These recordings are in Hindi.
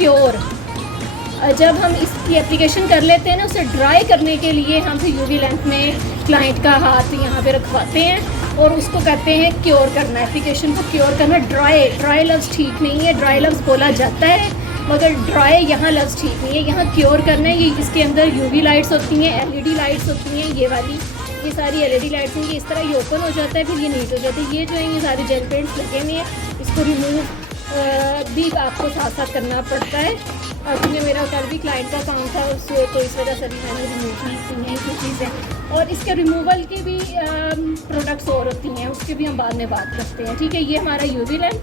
क्योर। जब हम इसकी एप्लीकेशन कर लेते हैं ना, उसे ड्राई करने के लिए हम फिर यूवी लैंप में क्लाइंट का हाथ यहाँ पे रखवाते हैं और उसको कहते हैं क्योर करना, एप्लीकेशन को क्योर करना। ड्राई लफ्ज़ ठीक नहीं है, ड्राई लफ्ज़ बोला जाता है मगर ड्राई यहाँ लफ्ज़ ठीक नहीं है, यहाँ क्योर करना है। ये इसके अंदर यूवी लाइट्स होती हैं, एलईडी लाइट्स होती हैं, ये वाली, ये सारी एलईडी लाइट्स हैं। ये इस तरह ये ओपन हो जाता है, फिर ये नीट हो जाता है। ये जो है ये सारे जेल पेंट्स लगे हुए हैं, इसको रिमूव भी आपको साथ साथ करना पड़ता है क्योंकि मेरा कल भी क्लाइंट का काम था उससे, तो इस वजह से भी मैंने रिमूव की हैं कुछ चीज़ें। और इसके रिमूवल के भी प्रोडक्ट्स और होती हैं, उसके भी हम बाद में बात करते हैं, ठीक है। ये हमारा यूवी लैंप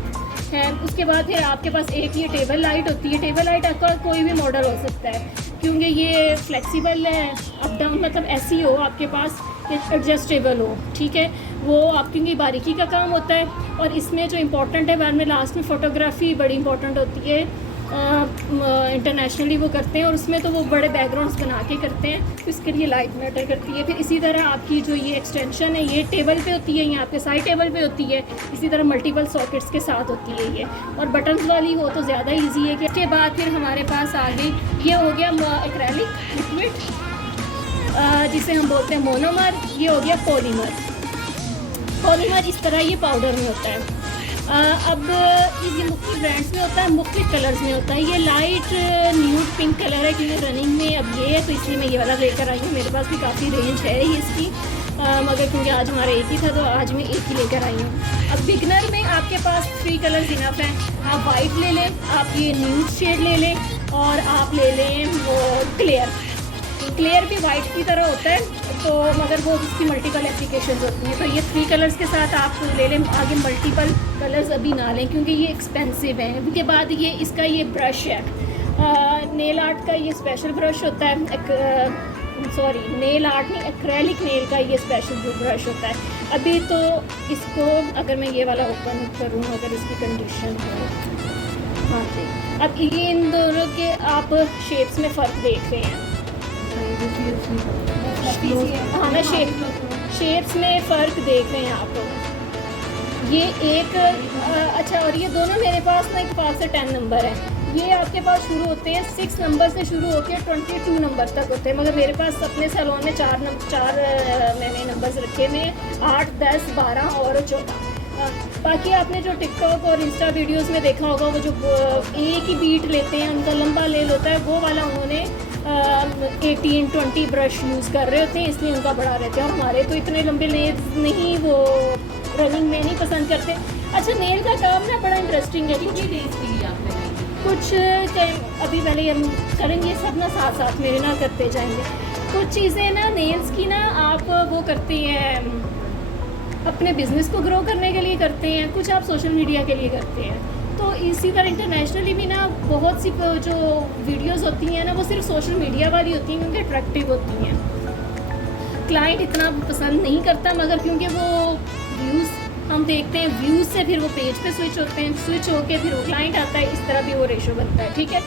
है। उसके बाद फिर आपके पास एक ये टेबल लाइट होती है। टेबल लाइट आपका कोई भी मॉडल हो सकता है क्योंकि ये फ्लेक्सिबल है, अप डाउन, मतलब ऐसी हो आपके पास एडजस्टेबल हो, ठीक है। वो आप क्योंकि बारीकी का काम होता है और इसमें जो इम्पोर्टेंट है बाद में लास्ट में फ़ोटोग्राफी बड़ी इंपॉर्टेंट होती है, इंटरनेशनली वो करते हैं और उसमें तो वो बड़े बैकग्राउंड्स बना के करते हैं, तो इसके लिए लाइट मैटर करती है। फिर इसी तरह आपकी जो ये एक्सटेंशन है ये टेबल पे होती है, ये आपके साइड टेबल पे होती है, इसी तरह मल्टीपल सॉकेट्स के साथ होती है ये, और बटन्स वाली हो तो ज़्यादा ईजी है। कि इसके बाद फिर हमारे पास आ गई, ये हो गया एक्रेलिक लिक्विड जिसे हम बोलते हैं मोनोमर, ये हो गया पॉलीमर। पॉलीमर इस तरह ये पाउडर में होता है। अब ये मुख्तलिफ ब्रांड्स में होता है, मुख्तलिफ कलर्स में होता है। ये लाइट न्यूड पिंक कलर है क्योंकि रनिंग में अब ये है तो इसलिए मैं ये वाला लेकर आई हूँ। मेरे पास भी काफ़ी रेंज है ये इसकी, मगर क्योंकि आज हमारा एक ही था तो आज मैं एक ही लेकर आई हूँ। अब बिगनर में आपके पास 3 कलर्स इनफ हैं। आप वाइट ले लें, आप ये न्यूड शेड ले लें और आप ले लें वो क्लियर भी वाइट की तरह होता है, तो मगर वो उसकी मल्टीपल एप्लीकेशन होती हैं। तो ये 3 कलर्स के साथ आप ले लें। आगे मल्टीपल कलर्स अभी ना लें क्योंकि ये एक्सपेंसिव है। उसके बाद ये इसका ये ब्रश है, नेल आर्ट का ये स्पेशल ब्रश होता है, सॉरी नेल आर्ट नहीं, एक्रेलिक नेल का ये स्पेशल ब्रश होता है। अभी तो इसको अगर मैं ये वाला ओपन करूँ, अगर इसकी कंडीशन है, हाँ जी, अब ये इन दोनों के आप शेप्स में फ़र्क देख रहे हैं। हाँ मैं शेप्स में फ़र्क देख रहे हैं आप। ये एक अच्छा, और ये दोनों मेरे पास ना 5 से 10 नंबर है। ये आपके पास शुरू होते हैं 6 नंबर से शुरू होकर 22 नंबर तक होते हैं, मगर मेरे पास अपने सैलून में 4 मैंने नंबर्स रखे हुए हैं, 8, 10, 12 और 14। बाकी आपने जो टिकटॉक और इंस्टा वीडियोस में देखा होगा वो जो एक ही बीट लेते हैं, उनका लंबा लेल होता है, वो वाला उन्होंने 18-20 ब्रश यूज़ कर रहे होते हैं, इसलिए उनका बड़ा रहता है। और हमारे तो इतने लंबे नेल्स नहीं, वो रनिंग में नहीं पसंद करते। अच्छा, नेल का काम ना बड़ा इंटरेस्टिंग है क्योंकि कुछ अभी पहले हम करेंगे सब ना साथ साथ मेरे ना करते जाएंगे। कुछ चीज़ें ना नेल्स की ना आप वो करते हैं अपने बिज़नेस को ग्रो करने के लिए करते हैं, कुछ आप सोशल मीडिया के लिए करते हैं। तो इसी तरह इंटरनेशनली भी ना बहुत सी जो वीडियोस होती हैं ना वो सिर्फ सोशल मीडिया वाली होती हैं क्योंकि अट्रैक्टिव होती हैं। क्लाइंट इतना पसंद नहीं करता, मगर क्योंकि वो व्यूज़ हम देखते हैं, व्यूज़ से फिर वो पेज पे स्विच होते हैं, स्विच होके फिर वो क्लाइंट आता है, इस तरह भी वो रेशो बनता है, ठीक है।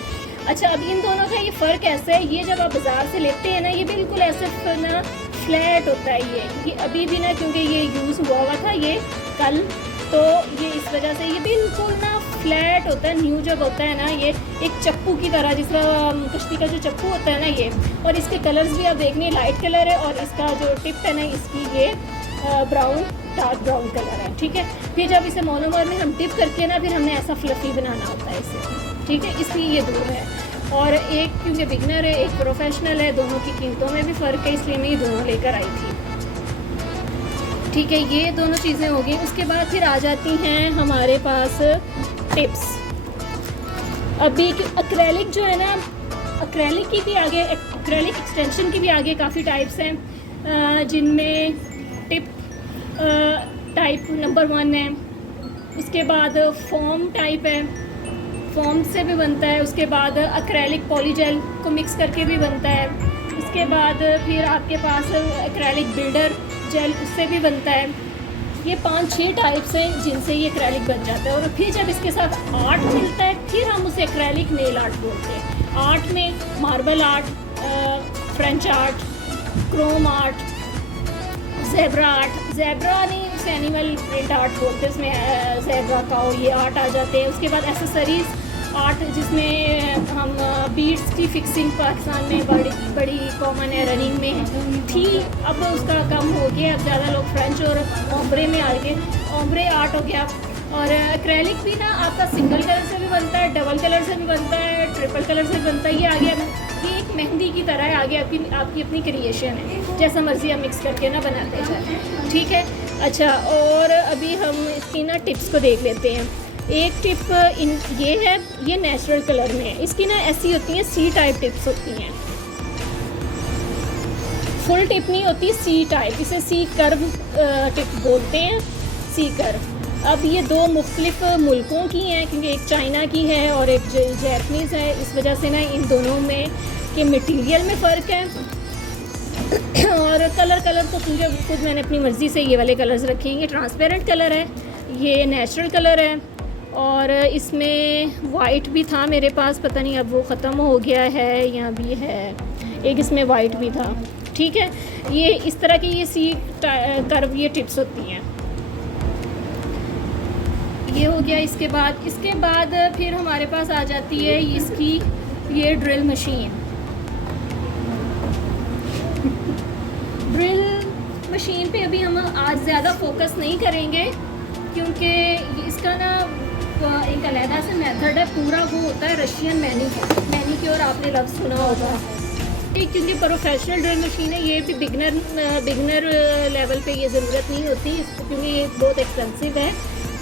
अच्छा, अब इन दोनों का ये फ़र्क ऐसा है, ये जब आप बाज़ार से लेते हैं ना ये बिल्कुल ऐसे ना फ्लैट होता है। ये अभी भी ना क्योंकि ये यूज़ हुआ था ये कल, तो ये इस वजह से ये बिल्कुल ना फ्लैट होता है। न्यू जब होता है ना ये एक चप्पू की तरह, जिस तरह कश्ती का जो चप्पू होता है ना ये। और इसके कलर्स भी आप देखने लाइट कलर है और इसका जो टिप है ना इसकी ये ब्राउन, डार्क ब्राउन कलर है, ठीक है। फिर जब इसे मोनोमर में हम टिप करके ना फिर हमने ऐसा फ्लफी बनाना होता है इसे, ठीक है, इसलिए ये दूर है। और एक क्योंकि बिगनर है, एक प्रोफेशनल है, दोनों की कीमतों में भी फ़र्क है, इसलिए मैं ये दोनों लेकर आई थी, ठीक है। ये दोनों चीज़ें हो गई। उसके बाद फिर आ जाती हैं हमारे पास टिप्स। अभी एक्रेलिक जो है ना, एक्रेलिक की भी आगे, एक्रेलिक एक्सटेंशन की भी आगे काफ़ी टाइप्स हैं, जिनमें टिप टाइप नंबर 1 है। उसके बाद फोम टाइप है, फोम से भी बनता है। उसके बाद एक्रेलिक पॉलीजेल को मिक्स करके भी बनता है। उसके बाद फिर आपके पास एक्रेलिक बिल्डर जेल, उससे भी बनता है। ये 5-6 टाइप्स हैं जिनसे ये एक्रेलिक बन जाता है। और फिर जब इसके साथ आर्ट मिलता है फिर हम उसे एक्रेलिक नेल आर्ट बोलते हैं। आर्ट में marble art, French art, Chrome art, zebra art, zebra नहीं एनिमल प्रिंट आर्ट बोलते हैं, उसमें ज़ेब्रा का ये आर्ट आ जाते हैं। उसके बाद एसेसरीज़ आर्ट जिसमें हम बीड्स की फिक्सिंग पाकिस्तान में बड़ी बड़ी कॉमन है, रनिंग में थी, अब उसका कम हो गया। अब ज़्यादा लोग फ्रेंच और ओम्ब्रे में आ गए, ओम्ब्रे आर्ट हो गया। और एक्रेलिक भी ना आपका सिंगल कलर से भी बनता है, डबल कलर से भी बनता है, ट्रिपल कलर से भी बनता है। ये आ गया, ये एक मेहंदी की तरह है, आगे आपकी अपनी क्रिएशन है, जैसा मर्जी आप मिक्स करके ना बनाते जाए, ठीक है। अच्छा, और अभी हम इसकी ना टिप्स को देख लेते हैं। एक टिप ये है, ये नेचुरल कलर में है, इसकी ना ऐसी होती हैं सी टाइप टिप्स होती हैं, फुल टिप नहीं होती, सी टाइप, इसे सी कर्व टिप बोलते हैं, सी कर्व। अब ये दो मुख्तलिफ मुल्कों की हैं, क्योंकि एक चाइना की है और एक जैपनीज़ है, इस वजह से ना इन दोनों में के मटेरियल में फ़र्क है। और कलर तो क्योंकि खुद मैंने अपनी मर्ज़ी से ये वाले कलर्स रखे हैं। ये ट्रांसपेरेंट कलर है, ये नेचुरल कलर है, और इसमें वाइट भी था मेरे पास, पता नहीं अब वो ख़त्म हो गया है, यहाँ भी है एक, इसमें वाइट भी था, ठीक है। ये इस तरह की ये सी कर्व ये टिप्स होती हैं। ये हो गया। इसके बाद फिर हमारे पास आ जाती है इसकी ये ड्रिल मशीन। ड्रिल मशीन पे अभी हम आज ज़्यादा फोकस नहीं करेंगे, क्योंकि इसका ना एक अलहदा से मेथड है, पूरा वो होता है रशियन मैनीक्योर, आपने लफ्ज़ सुना होगा, क्योंकि प्रोफेशनल ड्रिल मशीन है। ये भी बिगनर लेवल पे ये ज़रूरत नहीं होती, क्योंकि ये बहुत एक्सपेंसिव है,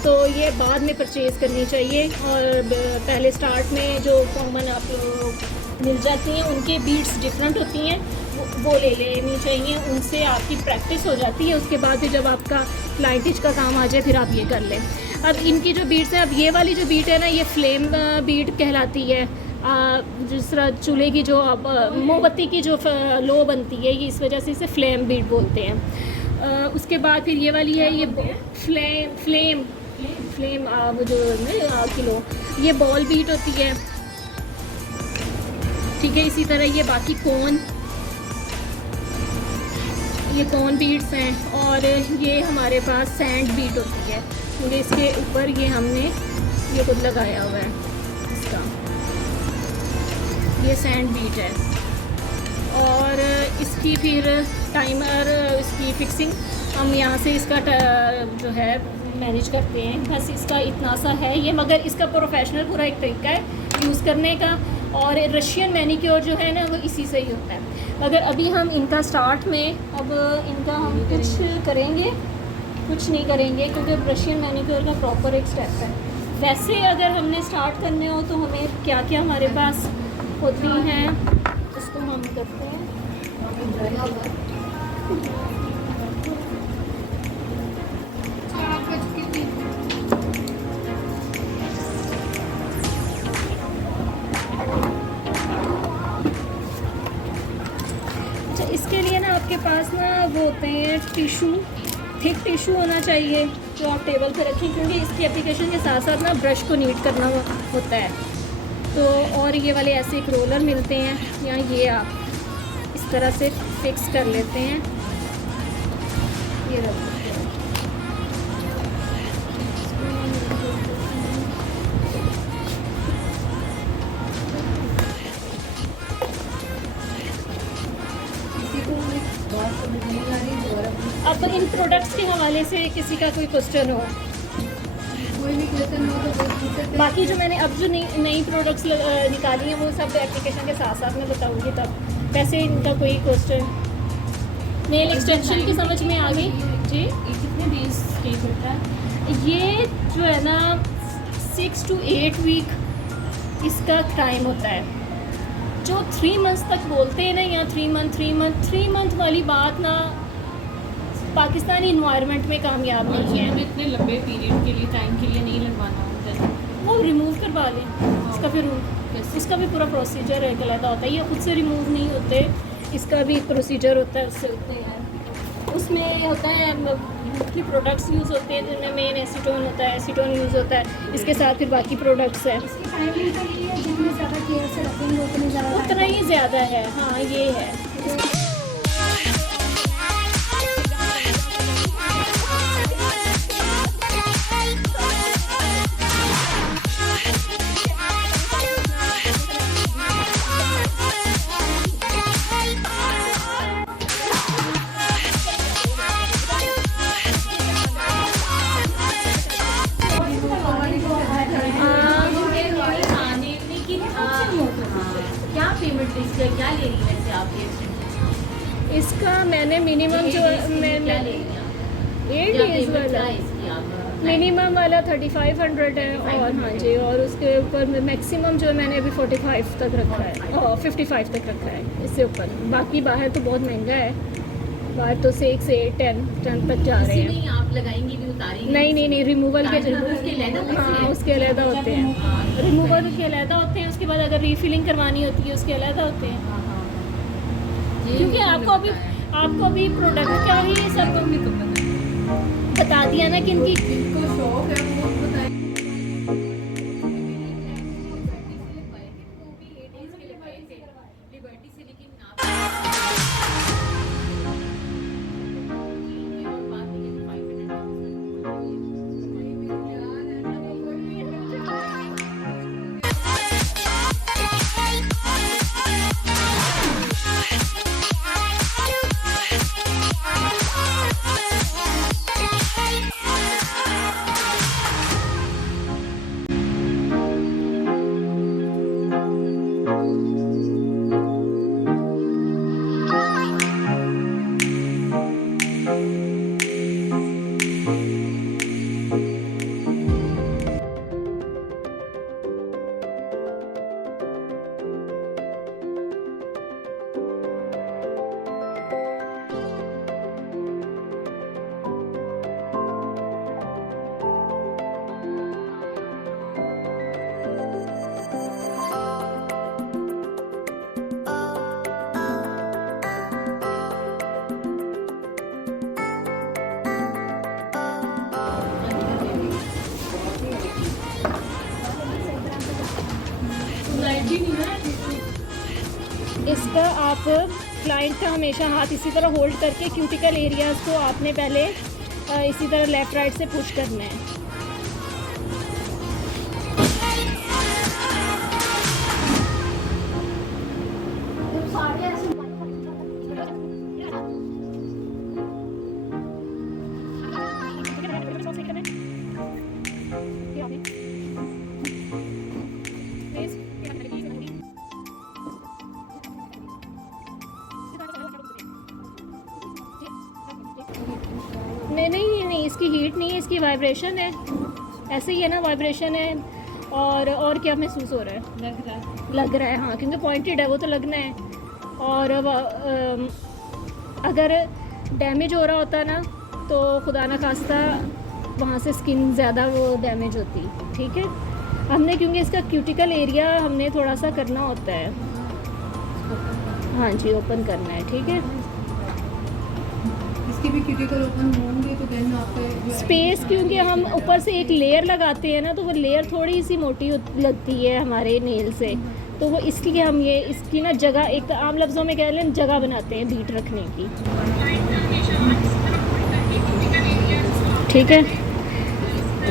तो ये बाद में परचेज़ करनी चाहिए। और पहले स्टार्ट में जो कॉमन आप लोग मिल जाती हैं, उनके बीट्स डिफरेंट होती हैं, वो ले लेनी चाहिए, उनसे आपकी प्रैक्टिस हो जाती है। उसके बाद फिर जब आपका क्लाइंटेज का काम आ जाए, फिर आप ये कर लें। अब इनकी जो बीट्स हैं, अब ये वाली जो बीट है ना, ये फ्लेम बीट कहलाती है। जिस तरह चूल्हे की जो अब मोमबत्ती की जो लो बनती है, ये इस वजह से इसे फ्लेम बीट बोलते हैं। उसके बाद फिर ये वाली है, ये फ्लेम वो जो किलो, ये बॉल बीट होती है, ठीक है। इसी तरह ये बाकी ये कॉन बीट्स हैं, और ये हमारे पास सैंड बीट होती है, क्योंकि इसके ऊपर ये हमने ये खुद लगाया हुआ है, इसका ये सैंड बीट है। और इसकी फिर टाइमर, इसकी फिक्सिंग हम यहाँ से इसका जो है मैनेज करते हैं, बस इसका इतना सा है ये, मगर इसका प्रोफेशनल पूरा एक तरीका है यूज़ करने का। और रशियन मैनीक्योर जो है ना, वो इसी से ही होता है। मगर अभी हम इनका स्टार्ट में अब इनका हम कुछ करेंगे, कुछ नहीं करेंगे, क्योंकि रशियन मैनीक्योर का प्रॉपर एक स्टेप है। वैसे अगर हमने स्टार्ट करने हो तो हमें क्या क्या हमारे पास होती हैं, उसको हम करते हैं। इसके लिए ना आपके पास ना वो होते हैं टिशू, थिक टिशू होना चाहिए, जो आप टेबल पे रखें, क्योंकि इसकी एप्लीकेशन के साथ साथ ना ब्रश को नीट करना होता है। तो और ये वाले ऐसे एक रोलर मिलते हैं, या ये आप इस तरह से फिक्स कर लेते हैं, ये रख देते हैं। अब इन प्रोडक्ट्स के हवाले से किसी का कोई क्वेश्चन हो, कोई भी क्वेश्चन हो तो पूछ। बाकी जो मैंने अब जो नई प्रोडक्ट्स निकाली हैं वो सब एप्लीकेशन के साथ साथ मैं बताऊंगी तब। वैसे इनका कोई क्वेश्चन, नेल एक्सटेंशन की समझ में आ गई जी? कितने डेज टेक होता है? ये जो है ना 6 to 8 वीक इसका टाइम होता है। जो 3 मंथ्स तक बोलते हैं ना, या 3 मंथ वाली बात ना पाकिस्तानी इन्वायरमेंट में कामयाब नहीं है। में इतने लंबे पीरियड के लिए, टाइम के लिए नहीं लगवाना होता है, वो रिमूव करवा लें। इसका भी पूरा प्रोसीजर है, अलग होता है, ये खुद से रिमूव नहीं होते, इसका भी प्रोसीजर होता है, उससे होते हैं। उसमें होता है कि प्रोडक्ट्स यूज़ होते हैं, जिनमें मेन एसीटोन होता है, एसीटोन यूज़ होता है, इसके साथ फिर बाकी प्रोडक्ट्स हैं। उतना ही ज़्यादा है, हाँ ये है। तो इसका क्या ले रही है वैसे आप ये? इसका मैंने मिनिमम जो मैंने क्या ले रही हैं आप? 8 क्या डेज payment वाला क्या है इसकी आप? मिनिमम वाला 3500 है, और हाँ जी, और उसके ऊपर मैक्सिमम जो मैंने अभी 45 तक रखा है और 55 तक रखा है इससे ऊपर। बाकी बाहर तो बहुत महंगा है, बाहर तो 6 से 10 तक जा रहे इसी हैं। में ही आप लगाएंगी भी उतारेंगी? नहीं, रिमूवल के उसके अलग पैसे हाँ हैं? उसके अलग होते हैं, हाँ, रिमूवल के अलग होते हैं। उसके बाद अगर रीफिलिंग करवानी होती है उसके अलग होते हैं। हाँ, हाँ। क्योंकि आपको अभी प्रोडक्ट का ही ये सब बता दिया ना कि इनकी जिनको शौक है वो बताइए। इसका आप क्लाइंट का हमेशा हाथ इसी तरह होल्ड करके क्यूटिकल एरियाज़ को आपने पहले इसी तरह लेफ़्ट राइट से पुश करना है। नहीं, इसकी हीट नहीं है, इसकी वाइब्रेशन है। ऐसे ही है ना, वाइब्रेशन है। और क्या महसूस हो रहा है? लग रहा है हाँ, क्योंकि पॉइंटेड है वो तो लगना है। और अगर डैमेज हो रहा होता ना तो खुदा न खास्ता वहाँ से स्किन ज़्यादा वो डैमेज होती। ठीक है, हमने क्योंकि इसका क्यूटिकल एरिया हमने थोड़ा सा करना होता है। हाँ जी, ओपन करना है। ठीक है, इसके भी क्यूटिकल ओपन होंगे तो देन आपका स्पेस, क्योंकि हम ऊपर से एक लेयर लगाते हैं ना, तो वो लेयर थोड़ी सी मोटी लगती है हमारे नेल से, तो वो इसलिए हम ये इसकी ना जगह, एक तो आम लफ्ज़ों में कह लें जगह बनाते हैं बीट रखने की। ठीक है,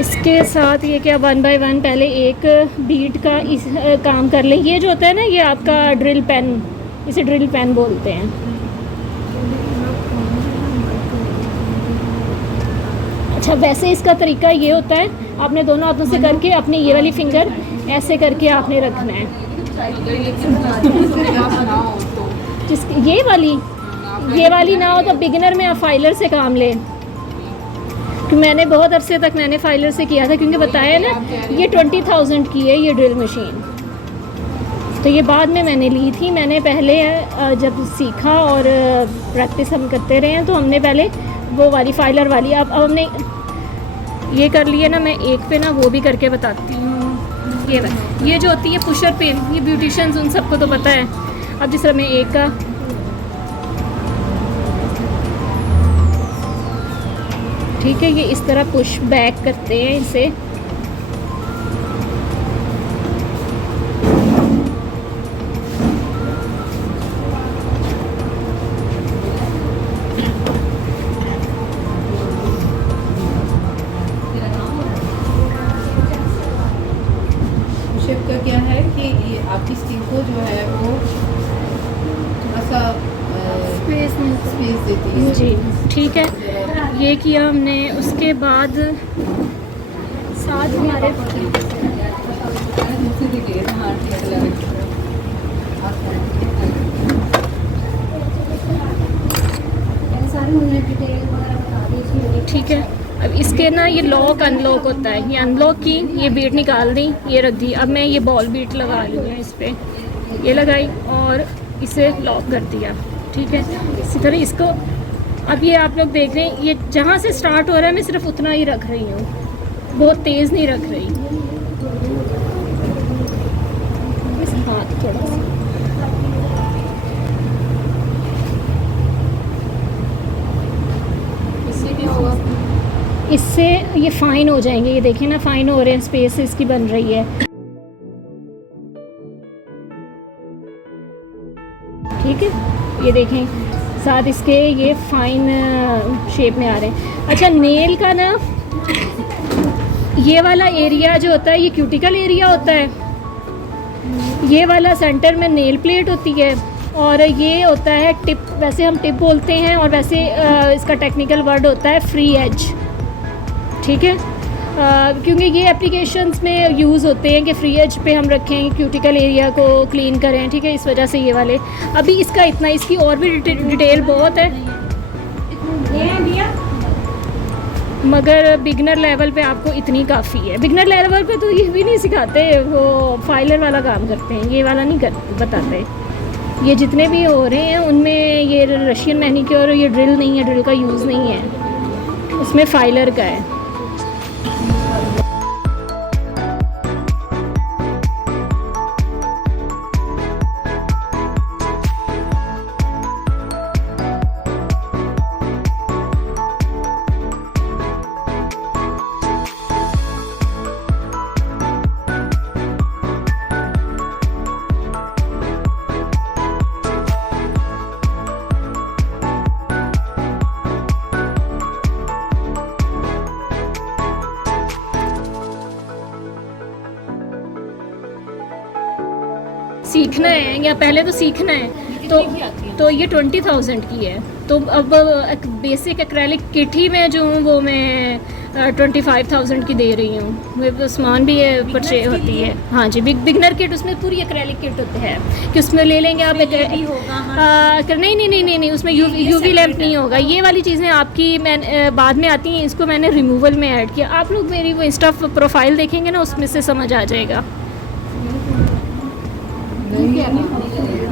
इसके साथ ये क्या 1 बाय 1 पहले एक बीट का इस काम कर लें। ये जो होता है ना, ये आपका ड्रिल पेन, इसे ड्रिल पेन बोलते हैं। अच्छा, वैसे इसका तरीका ये होता है, आपने दोनों हाथों से करके अपनी ये वाली फिंगर ऐसे करके आपने रखना है। जिस ये वाली ना हो तो बिगिनर में आप फाइलर से काम लें। कि मैंने बहुत अरसे तक मैंने फाइलर से किया था, क्योंकि बताया ना ये 20,000 की है ये ड्रिल मशीन। तो ये बाद में मैंने ली थी। मैंने पहले जब सीखा और प्रैक्टिस हम करते रहे हैं तो हमने पहले वो वाली फाइलर वाली, अब हमने ये कर लिया ना। मैं एक पे ना वो भी करके बताती हूँ। ये जो होती है पुशर पेन, ये ब्यूटिशियंस उन सबको तो पता है। अब जिस तरह मैं एक का ठीक है, ये इस तरह पुश बैक करते हैं इसे। शेप का क्या है कि ये आपकी स्किन को जो है वो थोड़ा सा स्पेस देती है जी। ठीक है, ये किया हमने। उसके बाद साथ हमारे ठीक है। अब इसके ना ये लॉक अनलॉक होता है, ये अनलॉक की, ये बीट निकाल दी, ये रख दी। अब मैं ये बॉल बीट लगा रही हूँ इस पर, ये लगाई और इसे लॉक कर दिया। ठीक है, इसी तरह इसको, अब ये आप लोग देख रहे हैं, ये जहाँ से स्टार्ट हो रहा है मैं सिर्फ उतना ही रख रही हूँ, बहुत तेज़ नहीं रख रही। इस हाथ थोड़ा सा, इससे क्या होगा? इससे ये फाइन हो जाएंगे। ये देखिए ना, फाइन हो रहे हैं, स्पेस इसकी बन रही है। ठीक है, ये देखें साथ इसके ये फाइन शेप में आ रहे हैं। अच्छा, नेल का ना ये वाला एरिया जो होता है, ये क्यूटिकल एरिया होता है। ये वाला सेंटर में नेल प्लेट होती है और ये होता है टिप, वैसे हम टिप बोलते हैं और वैसे इसका टेक्निकल वर्ड होता है फ्री एज। ठीक है, क्योंकि ये एप्लीकेशंस में यूज़ होते हैं कि फ्री एज पे हम रखें, क्यूटिकल एरिया को क्लीन करें। ठीक है, इस वजह से ये वाले, अभी इसका इतना, इसकी और भी डिटेल बहुत है, मगर बिगनर लेवल पे आपको इतनी काफ़ी है। बिगनर लेवल पे तो ये भी नहीं सिखाते, वो फाइलर वाला काम करते हैं, ये वाला नहीं बताते। ये जितने भी हो रहे हैं उनमें ये रशियन मैनिक्योर, ये ड्रिल नहीं है, ड्रिल का यूज़ नहीं है, उसमें फाइलर का है। सीखना है या पहले तो सीखना है, तो ये 20,000 की है। तो अब बेसिक एक्रेलिक किट ही में जो हूँ वो मैं 25,000 की दे रही हूँ। मेरे सामान भी है, परचेज होती है। हाँ जी, बिगनर किट, उसमें पूरी एक्रेलिक किट होती है कि उसमें ले लेंगे आप एक, नहीं, उसमें यूवी लैंप नहीं होगा। ये वाली चीज़ें आपकी मैं बाद में आती हैं, इसको मैंने रिमूवल में ऐड किया। आप लोग मेरी वो इंस्टा प्रोफाइल देखेंगे ना, उसमें से समझ आ जाएगा।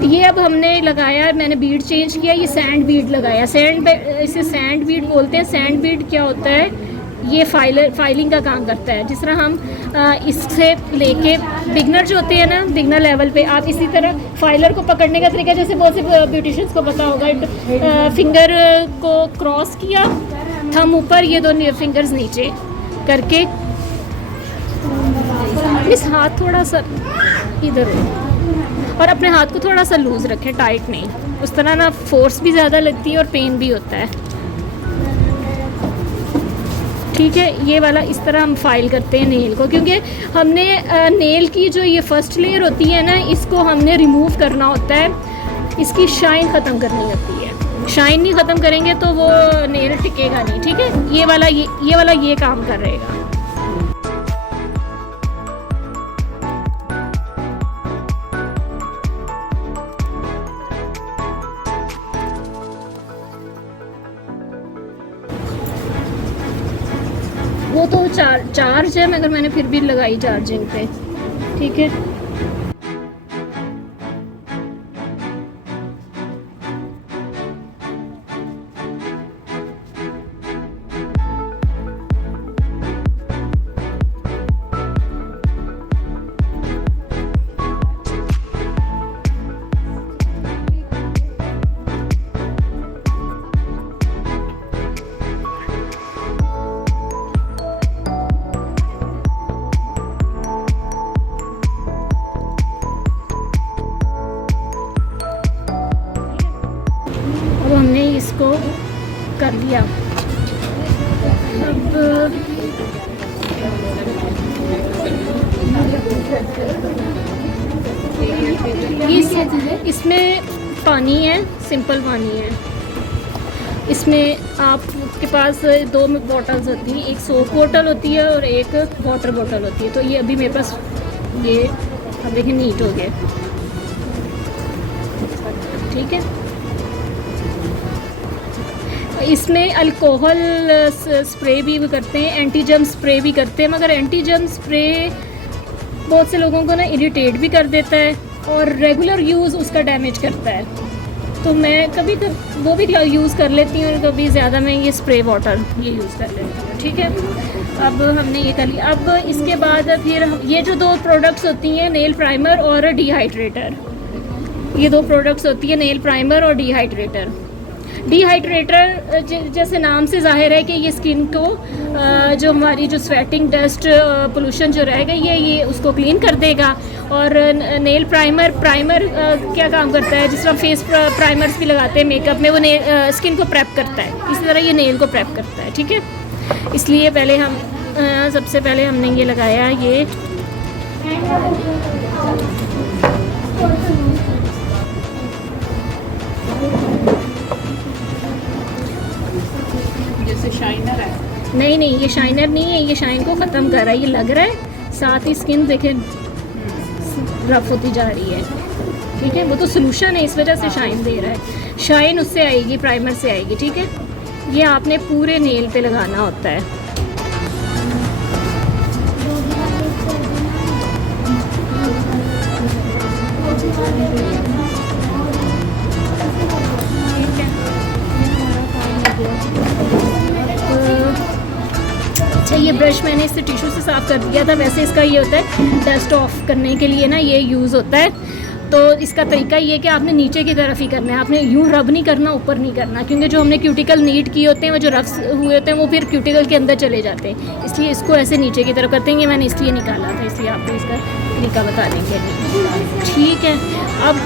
ये अब हमने लगाया, मैंने बीड चेंज किया, ये सैंड बीड लगाया। इसे सैंड बीड बोलते हैं। सैंड बीड क्या होता है? ये फाइलिंग का काम करता है। जिस तरह हम इससे लेके बिगनर जो होते हैं ना, बिगनर लेवल पे, आप इसी तरह फाइलर को पकड़ने का तरीका, जैसे बहुत से ब्यूटिशियंस को पता होगा, फिंगर को क्रॉस किया, थंब ऊपर, ये दोनों फिंगर्स नीचे करके, इस हाथ थोड़ा सा इधर हो और अपने हाथ को थोड़ा सा लूज़ रखें, टाइट नहीं। उस तरह ना फोर्स भी ज़्यादा लगती है और पेन भी होता है। ठीक है, ये वाला इस तरह हम फाइल करते हैं नेल को, क्योंकि हमने नेल की जो ये फर्स्ट लेयर होती है ना, इसको हमने रिमूव करना होता है, इसकी शाइन ख़त्म करनी होती है। शाइन नहीं ख़त्म करेंगे तो वो नेल टिकेगा नहीं। ठीक है, ये वाला ये काम कर रहेगा। वो तो चार्ज है, मगर मैंने फिर भी लगाई चार्जिंग पे। ठीक है, अब हमने इसको कर लिया। अब इसमें पानी है, सिंपल पानी है। इसमें आपके पास दो बॉटल्स होती हैं, एक सोप बॉटल होती है और एक वाटर बॉटल होती है। तो ये अभी मेरे पास ये, अब देखिए नीट हो गया। ठीक है। इसमें अल्कोहल स्प्रे भी करते हैं, एंटी जर्म स्प्रे भी करते हैं, मगर एंटी जर्म स्प्रे बहुत से लोगों को ना इरिटेट भी कर देता है और रेगुलर यूज़ उसका डैमेज करता है। तो मैं कभी वो भी यूज़ कर लेती हूँ, कभी ज़्यादा मैं ये स्प्रे वाटर ये यूज़ कर लेती हूँ, ठीक है। अब हमने ये कर लिया। अब इसके बाद फिर ये जो 2 प्रोडक्ट्स होती हैं, नेल प्राइमर और डिहाइड्रेटर, ये 2 प्रोडक्ट्स होती है, नेल प्राइमर और डिहाइड्रेटर। डिहाइड्रेटर जैसे नाम से जाहिर है कि ये स्किन को जो हमारी जो स्वेटिंग डस्ट पोल्यूशन जो रहेगा ये उसको क्लीन कर देगा। और नेल प्राइमर क्या काम करता है, जिस तरह फेस प्राइमर्स भी लगाते हैं मेकअप में, वो स्किन को प्रेप करता है, इसी तरह ये नेल को प्रेप करता है, ठीक है। इसलिए पहले हम सबसे पहले हमने ये लगाया ये जैसे शाइनर है। नहीं, ये शाइनर नहीं है, ये शाइन को ख़त्म कर रहा है, ये लग रहा है। साथ ही स्किन देखें रफ होती जा रही है, ठीक है। वो तो सोल्यूशन है, इस वजह से शाइन दे रहा है। शाइन उससे आएगी, प्राइमर से आएगी, ठीक है। ये आपने पूरे नेल पे लगाना होता है। अच्छा, ये ब्रश मैंने इससे टिश्यू से साफ़ कर दिया था। वैसे इसका ये होता है डस्ट ऑफ करने के लिए ना, ये यूज़ होता है। तो इसका तरीका ये है कि आपने नीचे की तरफ ही करना है, आपने यूँ रब नहीं करना, ऊपर नहीं करना, क्योंकि जो हमने क्यूटिकल नीट किए होते हैं वो जो रफ हुए होते हैं वो फिर क्यूटिकल के अंदर चले जाते हैं। इसलिए इसको ऐसे नीचे की तरफ करते हैं। ये मैंने इसलिए निकाला था, इसलिए आपको इसका तरीका बता देंगे, ठीक है। अब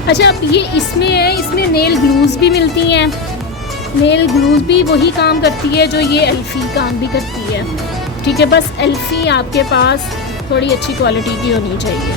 अच्छा, अब ये इसमें है, इसमें नेल ग्लूज़ भी मिलती हैं। नेल ग्लूज़ भी वही काम करती है जो ये एल्फी काम भी करती है, ठीक है। बस एल्फी आपके पास थोड़ी अच्छी क्वालिटी की होनी चाहिए।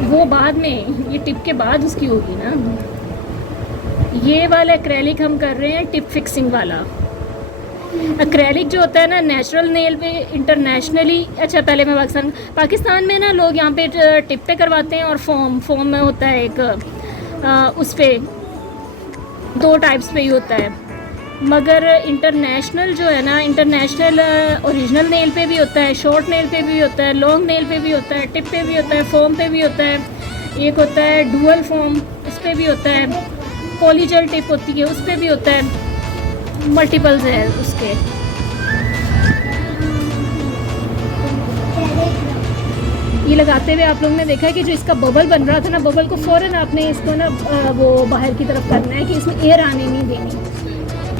वो बाद में, ये टिप के बाद उसकी होगी ना। ये वाला एक्रेलिक हम कर रहे हैं टिप फिक्सिंग वाला। एक्रेलिक जो होता है ना नेचुरल नेल पे इंटरनेशनली, अच्छा पहले मैं पाकिस्तान में ना लोग यहाँ पे टिप पे करवाते हैं, और फोम में होता है एक, उस पर 2 टाइप्स पे ही होता है। मगर इंटरनेशनल जो है ना, इंटरनेशनल ओरिजिनल नेल पे भी होता है, शॉर्ट नेल पे भी होता है, लॉन्ग नेल पे भी होता है, टिप पे भी होता है, फोम पे भी होता है। एक होता है डुअल फोम, उस पर भी होता है। पॉलीजेल टिप होती है, उस पर भी होता है। मल्टीपल्स है उसके। ये लगाते हुए आप लोगों ने देखा है कि जो इसका बबल बन रहा था ना, बबल को फ़ौरन आपने इसको ना वो बाहर की तरफ करना है कि इसमें एयर आने नहीं देनी,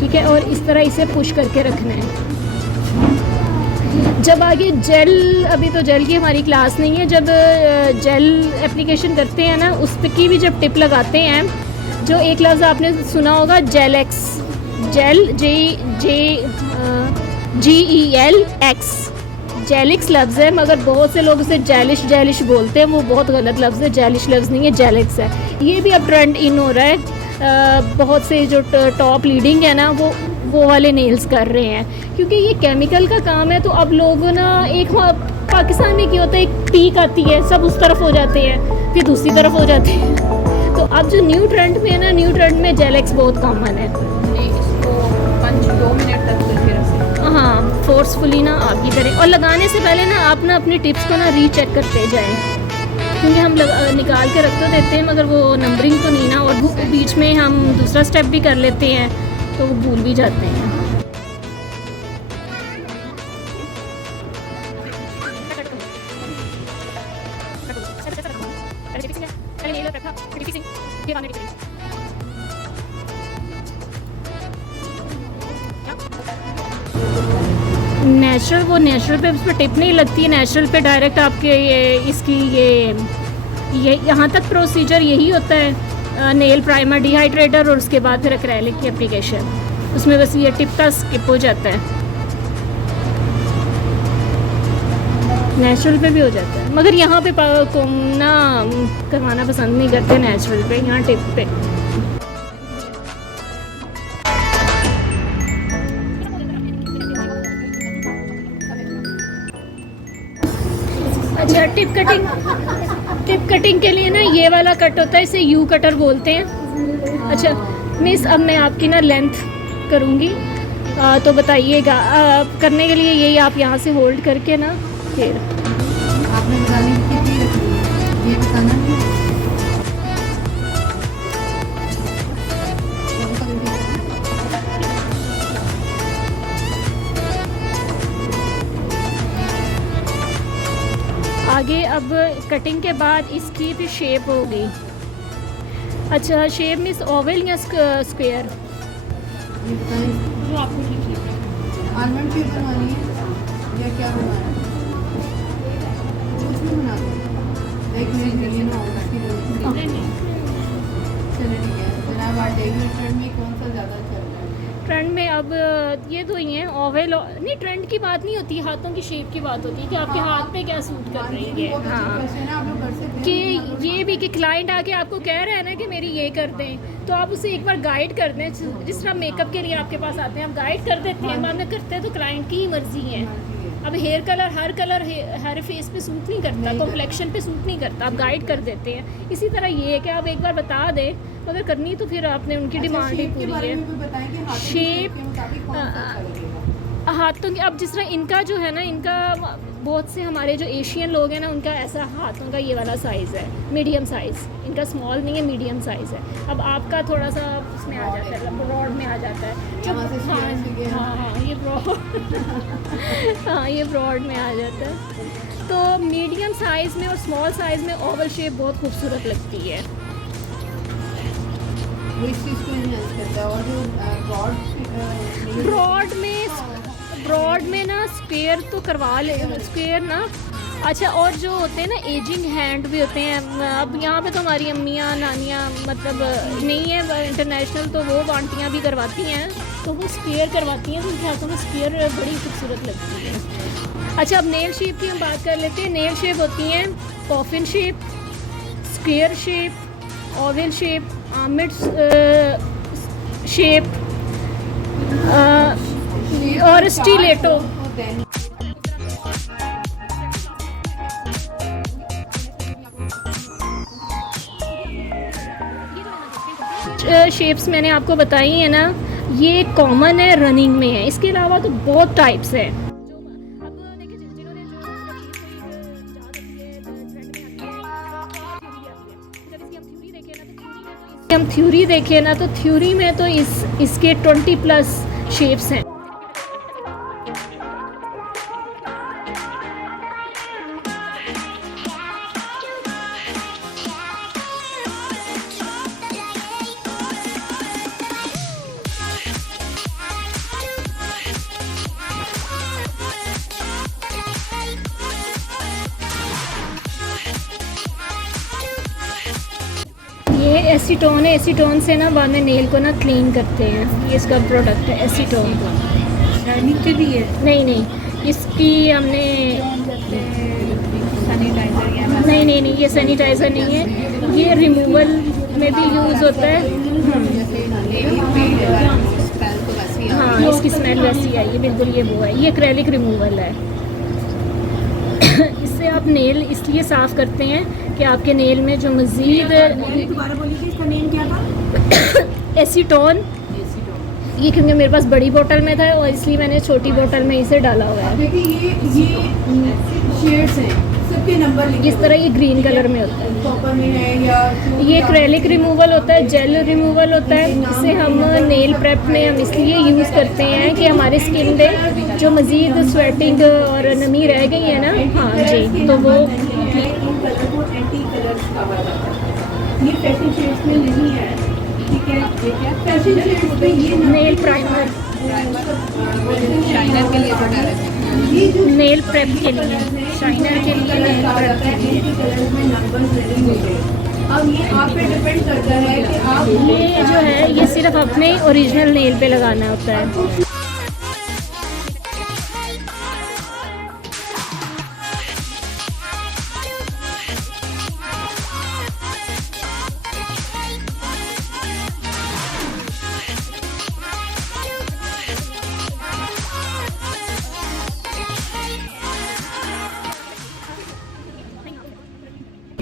ठीक है। और इस तरह इसे पुश करके रखना है। जब आगे जेल, अभी तो जेल की हमारी क्लास नहीं है, जब जेल एप्लीकेशन करते हैं ना, उस पर की भी जब टिप लगाते हैं, जो एक लफ्ज़ आपने सुना होगा जेलेक्स, जेल GELX, जेलिक्स लफ्ज़ है, मगर बहुत से लोग उसे जेलिश बोलते हैं। वो बहुत गलत लफ्ज़ है, जेलिश लफ्ज़ नहीं है, जेलिक्स है। ये भी अब ट्रेंड इन हो रहा है। बहुत से जो टॉप लीडिंग है ना, वो वाले नेल्स कर रहे हैं, क्योंकि ये केमिकल का काम है। तो अब लोग ना, एक पाकिस्तान में क्या होता है, एक पीक आती है, सब उस तरफ हो जाते हैं, फिर दूसरी तरफ हो जाते हैं। तो अब जो न्यू ट्रेंड में है ना, न्यू ट्रेंड में जेलेक्स बहुत कॉमन है। इसको 2 मिनट तक हाँ, फोर्सफुली ना आप ये करें, और लगाने से पहले ना आप ना अपनी टिप्स को ना रीचेक करते जाएं, क्योंकि हम निकाल के रख तो देते हैं, मगर वो नंबरिंग तो नहीं ना, और बीच में हम दूसरा स्टेप भी कर लेते हैं तो वो भूल भी जाते हैं। नेचुरल, वो नेचुरल पे उस पर टिप नहीं लगती है, नेचुरल पे डायरेक्ट आपके ये यहाँ तक प्रोसीजर यही होता है, नेल प्राइमर, डिहाइड्रेटर और उसके बाद फिर एक्रेलिक की एप्लीकेशन, उसमें बस ये टिप का स्किप हो जाता है। नेचुरल पे भी हो जाता है, मगर यहाँ पे कोमना करवाना पसंद नहीं करते नेचुरल पे, यहाँ टिप पे। अच्छा, टिप कटिंग के लिए ना ये वाला कट होता है, इसे यू कटर बोलते हैं। अच्छा मिस, अब मैं आपकी ना लेंथ करूँगी, तो बताइएगा। करने के लिए यही आप यहाँ से होल्ड करके ना फिर आपने बताने की कितनी रखनी है ये बताना है। आगे अब कटिंग के बाद इसकी फिर शेप होगी। अच्छा, शेप मीन्स ओवल या स्क्वायर? ये बताएं, जो आपको ठीक लगे। आलमंड शेप बनवानी है या क्या बनवाना है? कुछ भी बना दो, एक मिनट के लिए ना होगा कि नहीं नहीं, चलिए ठीक है जनाब। आज डेली ट्रेंड में कौन सा ज़्यादा चल रहा है? ट्रेंड में अब ये दो ही हैं, ओवल। नहीं, ट्रेंड की बात नहीं होती, हाथों की शेप की बात होती है कि आपके हाथ पे क्या सूट कर रही है। हाँ, कि ये भी कि क्लाइंट आके आपको कह रहा है ना कि मेरी ये कर दें, तो आप उसे एक बार गाइड कर दें। जिस तरह मेकअप के लिए आपके पास आते हैं, आप गाइड कर देते हैं, बाद में करते हैं तो क्लाइंट की ही मर्जी है। अब हेयर कलर हर फेस पे सूट नहीं करता, कॉम्प्लेक्शन पे सूट नहीं करता, आप गाइड कर देते हैं। इसी तरह ये है कि आप एक बार बता दें, अगर करनी तो फिर आपने उनकी डिमांड ही पूरी है। शेप हाथों की, अब जिस तरह इनका जो है ना, इनका बहुत से हमारे जो एशियन लोग हैं ना, उनका ऐसा हाथों का ये वाला साइज़ है, मीडियम साइज़। इनका स्मॉल नहीं है, मीडियम साइज़ है। अब आपका थोड़ा सा उसमें आ जाता है, ब्रॉड में आ जाता है। हाँ, ये ब्रॉड हाँ, ये ब्रॉड में आ जाता है। तो मीडियम साइज़ में और स्मॉल साइज़ में ओवल शेप बहुत खूबसूरत लगती है। वो इस चीज़ को एनहांस करता है। और जो ब्रॉड में ना स्क्वायर तो करवा ले, स्क्वायर ना। अच्छा, और जो होते हैं ना एजिंग हैंड भी होते हैं। अब यहाँ पे तो हमारी अम्मियाँ नानियाँ मतलब नहीं है इंटरनेशनल, तो वो आंटियाँ भी करवाती हैं, तो वो स्क्वायर करवाती हैं, तो उनके हाथों में स्क्वायर बड़ी खूबसूरत लगती है। अच्छा, अब नेल शेप की हम बात कर लेते हैं। नेल शेप होती हैं coffin shape, square shape, oval shape, almond shape और स्टीलेटो। शेप्स मैंने आपको बताई है ना, ये कॉमन है, रनिंग में है। इसके अलावा तो बहुत टाइप्स है। हम थ्योरी देखें ना, तो थ्योरी में तो इसके 20+ शेप्स हैं। ये एसीटोन है, एसीटोन से ना बाद में नेल को ना क्लीन करते हैं। ये इसका प्रोडक्ट है एसीटोन। शाइनिंग के लिए? नहीं, इसकी हमने नहीं, ये सैनिटाइज़र नहीं है, ये रिमूवल में भी यूज़ होता है। हाँ, इसकी स्मेल वैसी आई है बिल्कुल, ये वो है, ये एक्रेलिक रिमूवल है। इससे आप नेल इसलिए साफ़ करते हैं कि आपके नेल में जो मज़ीद, दोबारा बोलिए इसका नेम क्या था? एसीटोन। ये क्योंकि मेरे पास बड़ी बोतल में था और इसलिए मैंने छोटी बोतल में इसे डाला हुआ है। देखिए ये शेड्स हैं, सबके नंबर लिखे। इस तरह ये ग्रीन कलर में होता है, कॉपर में है या ये एक्रेलिक रिमूवल होता है, जेल रिमूवल होता है। इसे हम नेल प्रेप में हम इसलिए यूज़ करते हैं कि हमारे स्किन पे जो मज़ीद स्वेटिंग और नमी रह गई है ना, हाँ जी, तो वो कलर को एंटी कलर्स कहा जाता है। ये फैशन शेड्स में नहीं है, ठीक है? ये क्या फैशन शेड्स पे ये नेल प्राइमर शाइनर के लिए बना रहे हैं। नेल प्रेप के लिए, शाइनर के लिए, नेल प्रेप के लिए। अब ये आप पे डिपेंड करता है कि आप ये जो है ये सिर्फ अपने ओरिजिनल नेल पे लगाना होता है।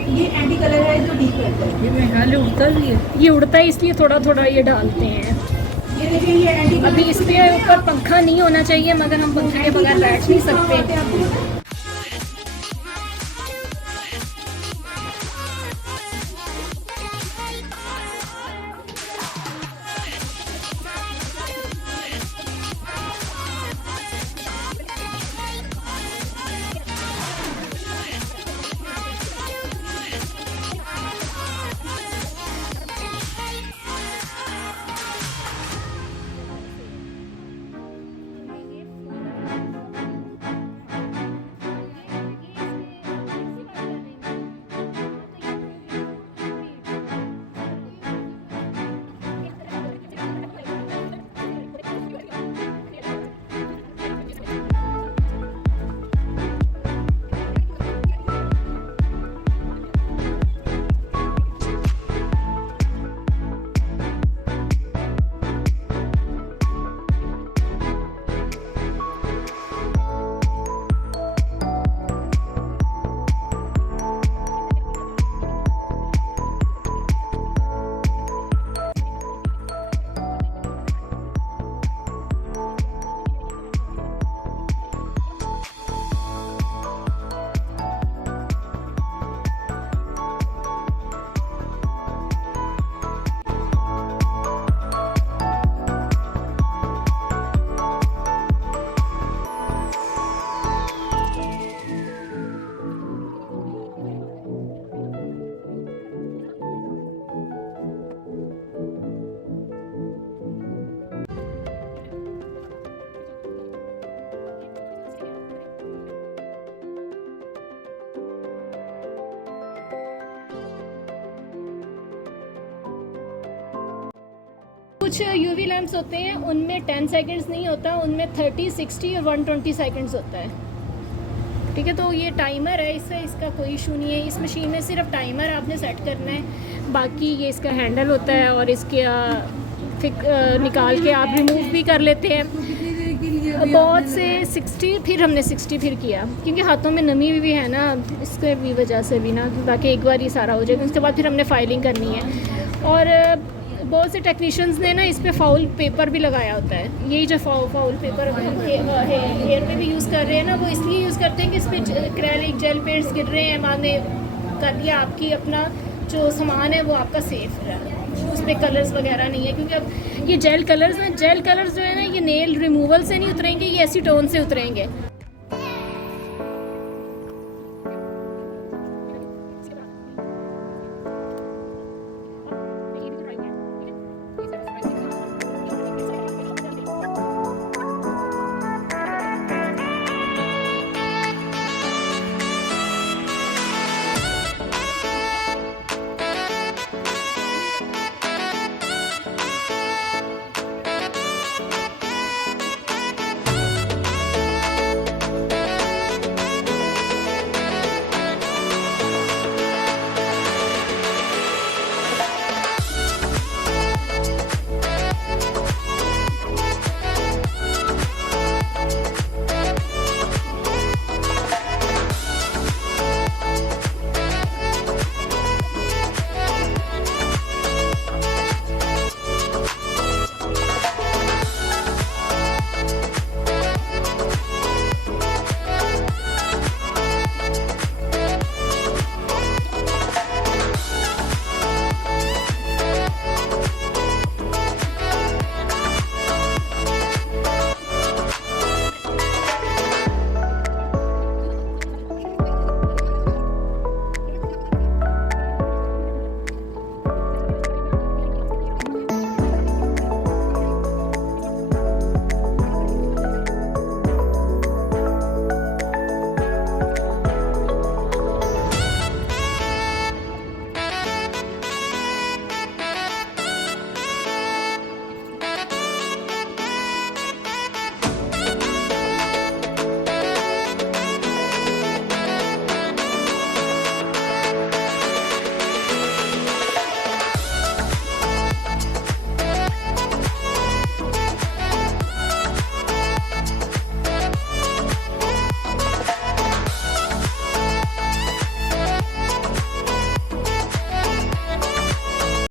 ये एंटी कलर है जो डीप रहता है। ये उड़ता है इसलिए थोड़ा थोड़ा ये डालते हैं। ये देखिए ये एंटी अभी इसके ऊपर पंखा नहीं होना चाहिए, मगर हम पंखे के बगैर बैठ नहीं सकते। कुछ यूवी लैंप्स होते हैं उनमें 10 सेकंड्स नहीं होता, उनमें 30, 60 और 120 सेकंड्स होता है। ठीक है, तो ये टाइमर है, इससे इसका कोई इशू नहीं है। इस मशीन में सिर्फ टाइमर आपने सेट करना है, बाकी ये इसका हैंडल होता है और इसके निकाल के आप रिमूव भी कर लेते हैं। बहुत से 60 फिर हमने 60 फिर किया क्योंकि हाथों में नमी भी है ना, इसके भी वजह से भी ना, ताकि एक बार ये सारा हो जाएगा। उसके बाद फिर हमने फाइलिंग करनी है। और बहुत से टेक्नीशियंस ने ना इस पे फाउल पेपर भी लगाया होता है। यही जो फाउल पेपर हेयर पे भी यूज़ कर रहे हैं ना, वो इसलिए यूज़ करते हैं कि इस पर एक्रेलिक जेल पेंट्स गिर रहे हैं, माने कर दिया आपकी अपना जो सामान है वो आपका सेफ है, उस पर कलर्स वगैरह नहीं है। क्योंकि अब ये जेल कलर्स जो है ना, ये नेल रिमूवल से नहीं उतरेंगे, ये एसीटोन से उतरेंगे।